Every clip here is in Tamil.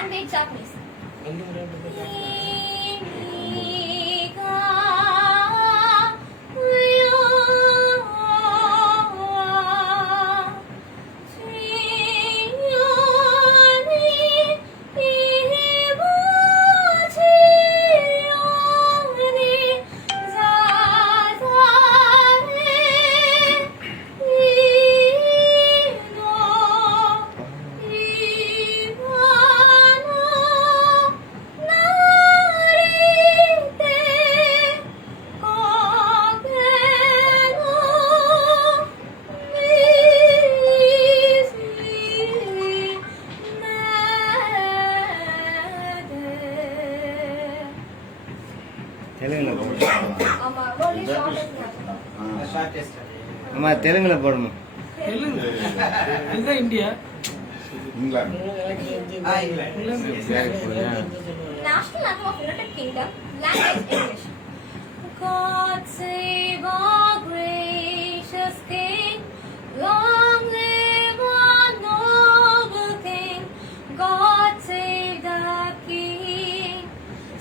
language Japanese. அம்மா தெலுங்குல போடணும். India National anthem of United Kingdom, language English. God save our gracious King, long live our noble King. God save the King,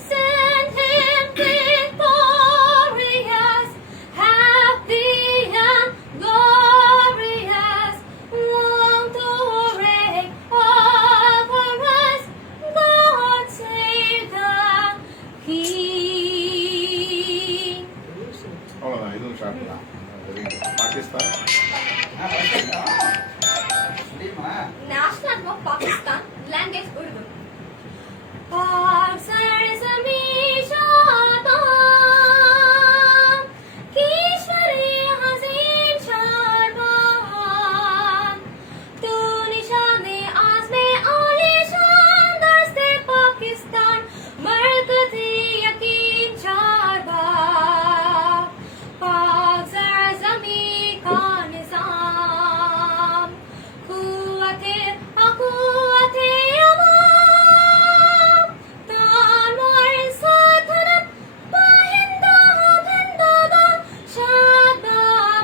send him victorious, happy and glorious, long to reign over us. God save the King. அவ்வளோதான், இதுவும் ஷார்ட் தான். Pakistan National anthem of Pakistan, language Urdu. Pak sar zameen-shadab, Kishwari hazin sharbab, tu nishan-e-azme alishan darste Pakistan, markaz-e yaqeen sharbab. Pak sar zameen ka nizam, quwwat-e amam, tanwar satanat pahinda-bindada, shada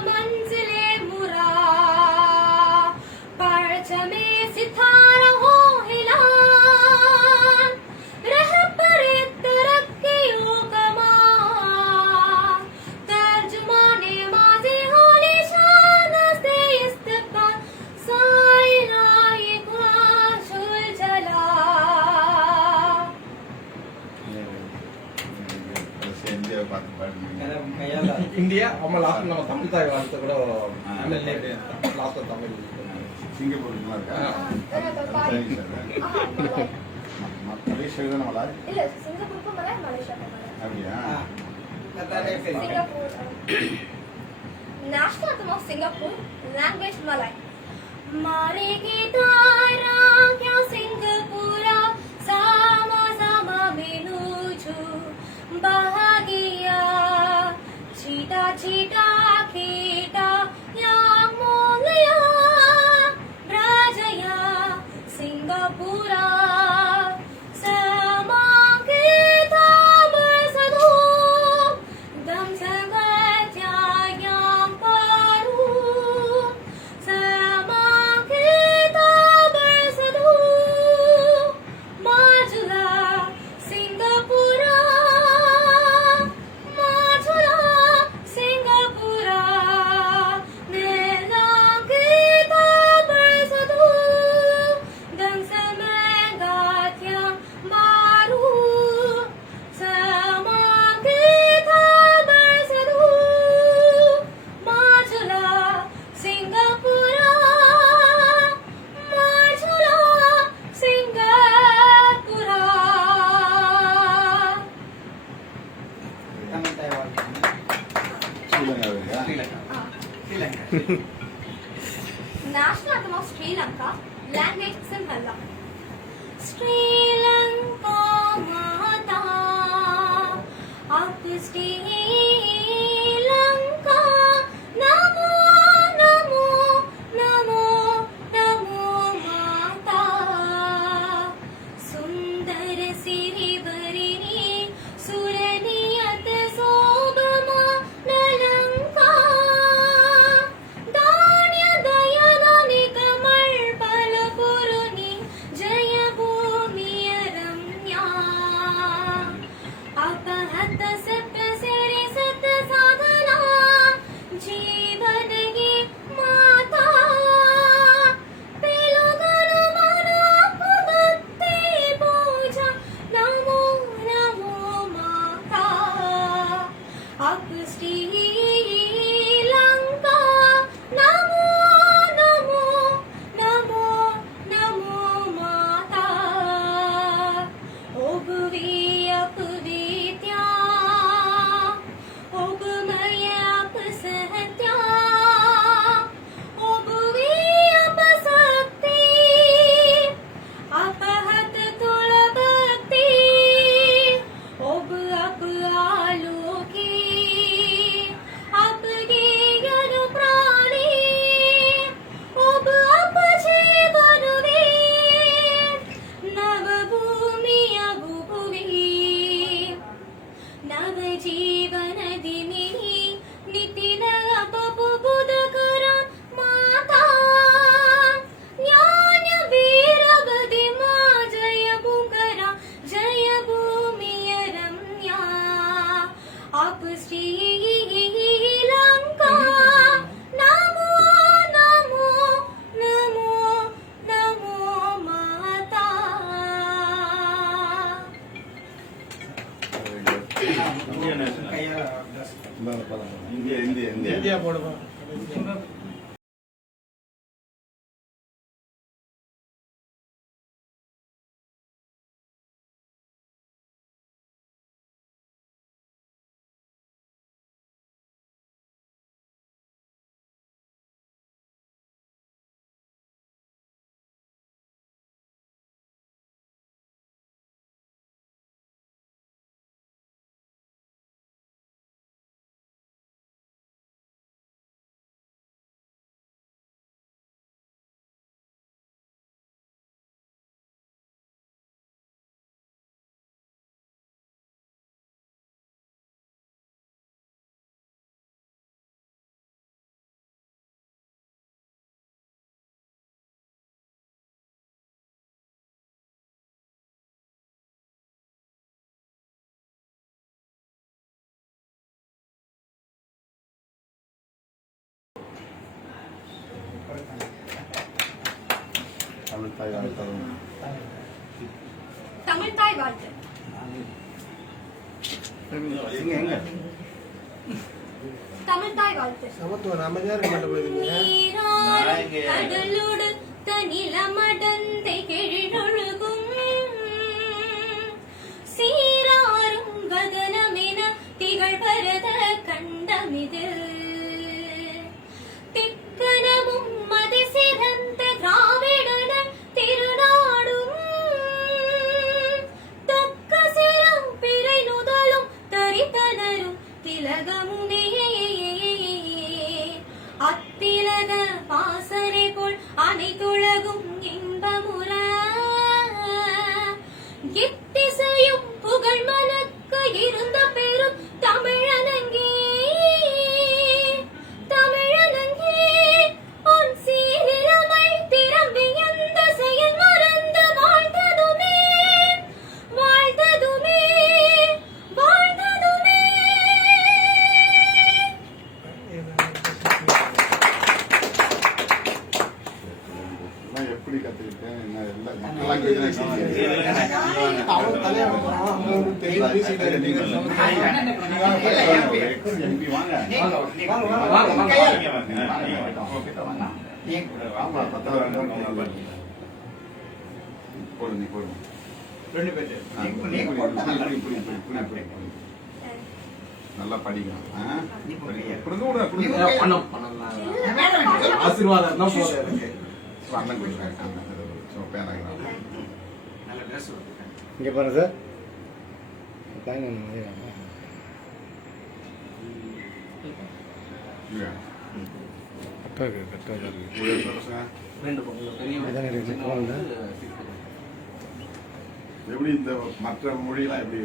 manzil-e-murad, parcham-e-sithara ho hilan, rehbar-e-tarakki-o-kamal, tarjuman-e-mazi-o-lishan, azde-istiqbal, saira-e-qashul-jalal. இந்தியாவை பார்த்து பாடுங்க. இந்தியா அம்மா லாஸ்ட் நம்ம தமிழ் தாய் வாழ்த்து கூட லாஸ்ட் தமிழ் சிங்கப்பூர் நல்லா இருக்கா? சரிங்க சார். மலேசியா தான் நம்மளா? இல்ல, சிங்கப்பூருக்கு மலாய், மலேசியாக்கு மலாய். அப்படியா? Singapore. National anthem of Singapore, language Malay. Mare ki tara kya Singapura, sama sama menuju bahagia, cita cita kita yang mulia, Brajaya Singapura. Sama kita bersatu, dan segatnya yang baru. Sama kita bersatu, majulah Singapura, majulah Singapura. Nelah kita bersatu, dan semangat yang baru. Sama kita bersatu, majulah Singapura, majulah Singapura. Tamil தாய் வாழ்த்து ஸ்ரீலங்கா இல்லையா? National anthem of Sri Lanka, language Sinhala. Sri Lanka Mata, up Sri Lanka, Namo Namo Namo Namo Mata. Sundar Siri Barini, Suraniyat Sobama Nalanka. Danya Dayana Nikamal Palapuruni, Jaya Bhumi India India India India போடுவா தமிழ் தாய் வாழ்த்தரும் தமிழ் தாய் வாழ்த்து. எங்க தமிழ் தாய் வாழ்த்து. சமத்துவம் அமைதியா இருக்க மாட்டேங்குது. நீராடும் கடலோடு தனிலமடந்தை கெழிலொழுகும் சீராரும் ககனமென திகழ் பரத கண்டமிது திக்கனமும் மதி சிறந்த திராவிடன திருநாடும் தக்க சிரம் பிறை நுதலும் தரித்தனரும் திலகமுமே அத்திலக பாசனை போல் அனைத்துலகும் இன்பமுற எத்திசையும் புகழ் மலக்க இருந்த பெரும் தமிழனங்கே தமிழனங்கே உன் சீரிழமை திறம்பி எந்த செயல் மறந்து வாழ்ந்ததுமே வாழ்ந்ததுமே வாழ்ந்ததுமே. நான் எப்படி கத்துக்கிட்டேன் என்ன எல்லாம் மக்களாக கேட்கிறேன். அவன் தலையை அவன் தெரியும் பேசிட்டு நீங்க நல்லா படிக்கணும். ஆசீர்வாதம் தான் போதும் எனக்கு. அண்ணன் கொடுக்குறாங்க. இங்கே பாருங்க சார் காயின் ஒன்று கரெக்டாக இருக்குது. அதானே இருக்கு. குழந்தை. எப்படி இந்த மற்ற மொழியெல்லாம் எப்படி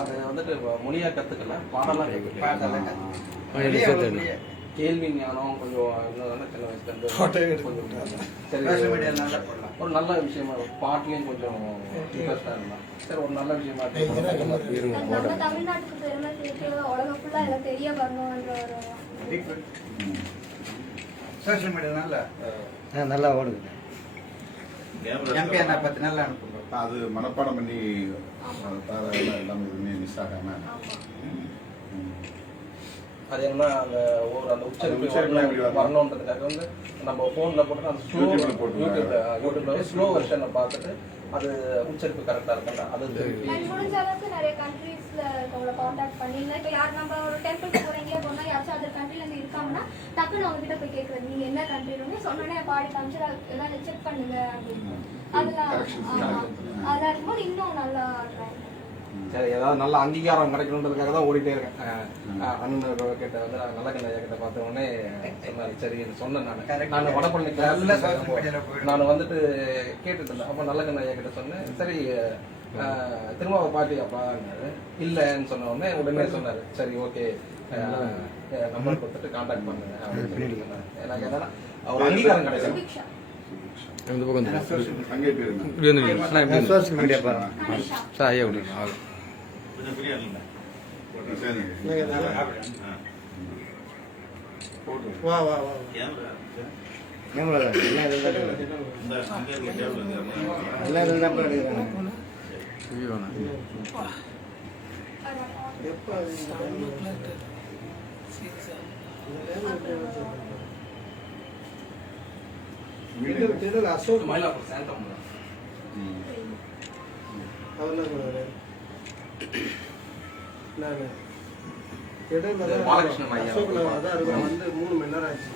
அது வந்துட்டு மொழியா கத்துக்கல, பாடலாம் சேர்த்து கேள்வி ஞானம் கொஞ்சம் இன்னும் சின்ன வயசுல Photo இருந்து எடுத்து கொஞ்சம் சரி, ஒரு நல்ல விஷயமா பாட்டுலயும் கொஞ்சம் இன்ட்ரெஸ்டா இருந்தான். சரி, ஒரு நல்ல விஷயமா நம்ம தமிழ்நாட்டுக்கு பெருமை சேர்த்து உலகம் ஃபுல்லா எல்லாம் தெரிய வரணும்ன்ற ஒரு சோஷியல் மீடியானால நல்லா ஓடுது. எம்பி அண்ணா பத்தி நல்லா அனுப்புங்க. அது மனப்பாடம் பண்ணி எல்லாமே எதுவுமே மிஸ் ஆகாம அது என்ன அந்த ஒரு அந்த உச்சரிப்பு உச்சரிப்பு எப்படி வரணும்? வரணுன்றதுக்காக வந்து நம்ம போன்ல போட்டு அந்த ஸ்லோ YouTubeல போட்டு யூடியூப்ல ஸ்லோ வெர்ஷனை பார்த்துட்டு அது உச்சரிப்பு கரெக்டா இருக்கா அது திருப்பி And முடிஞ்ச அளவுக்கு நிறைய கண்ட்ரீஸ்ல உங்களை காண்டாக்ட் பண்ணீங்க. இப்போ யார் நம்ம ஒரு டெம்பிளுக்கு போறீங்க போனா யாராச்சும் அதர் கண்ட்ரில இருந்து இருக்காங்கன்னா டக்குன்னு அவங்க கிட்ட போய் கேட்கறது நீங்க என்ன கண்ட்ரின்னு சொன்னோன்னே பாடி காமிச்சு எல்லாம் செக் பண்ணுங்க அப்படின்னு. அதெல்லாம் அதெல்லாம் இருக்கும்போது இன்னும் நல்லா try பண்ணுங்க. சரி, ஏதாவது நல்ல அங்கீகாரம் கிடைக்கணுன்றதுக்காக தான் ஓடிட்டே இருக்கேன். அண்ணன் கிட்ட வந்து நல்ல கண்ணையா கிட்ட பார்த்த உடனே சொன்னாரு. சரி, சொன்னேன் நான் வடபழனி நல்ல கிளாஸ் சோஷியல் மீடியால போயிடும். நான் வந்துட்டு கேட்டுட்டு இருந்தேன். அப்ப நல்ல கண்ணையா கிட்ட சொன்னேன். சரி, திரும்ப பாட்டியாப்பான்னாரு. இல்லைன்னு சொன்ன உடனே சொன்னாரு. சரி, ஓகே, நம்பர் கொடுத்துட்டு கான்டாக்ட் பண்ணுங்க அப்படின்னு சொல்லி சொன்னாரு. எனக்கு என்னன்னா ஒரு அங்கீகாரம் கிடைக்கும். சுபிக்ஷா, இந்த பக்கம் வந்து அங்கே பேரு இப்படி வந்து சோசியல் மீடியா பாருங்க அனிஷா, சார் ஐயா விடுங்க ஆகும். வா வா வா கேமரா தான் எல்லாம் இதில் தான் எடுக்கிறாங்க. எல்லாம் இதில் தான் எடுக்கிறாங்க. அதான். அசோக் மயிலாப்பூர் சாந்தம் பாலகிருஷ்ணன் ஐயா. வந்து 3 மணி நேரம் ஆச்சு.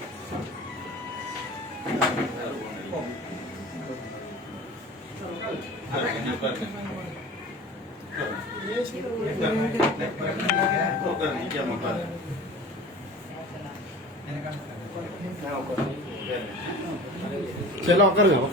சரி உட்காருங்க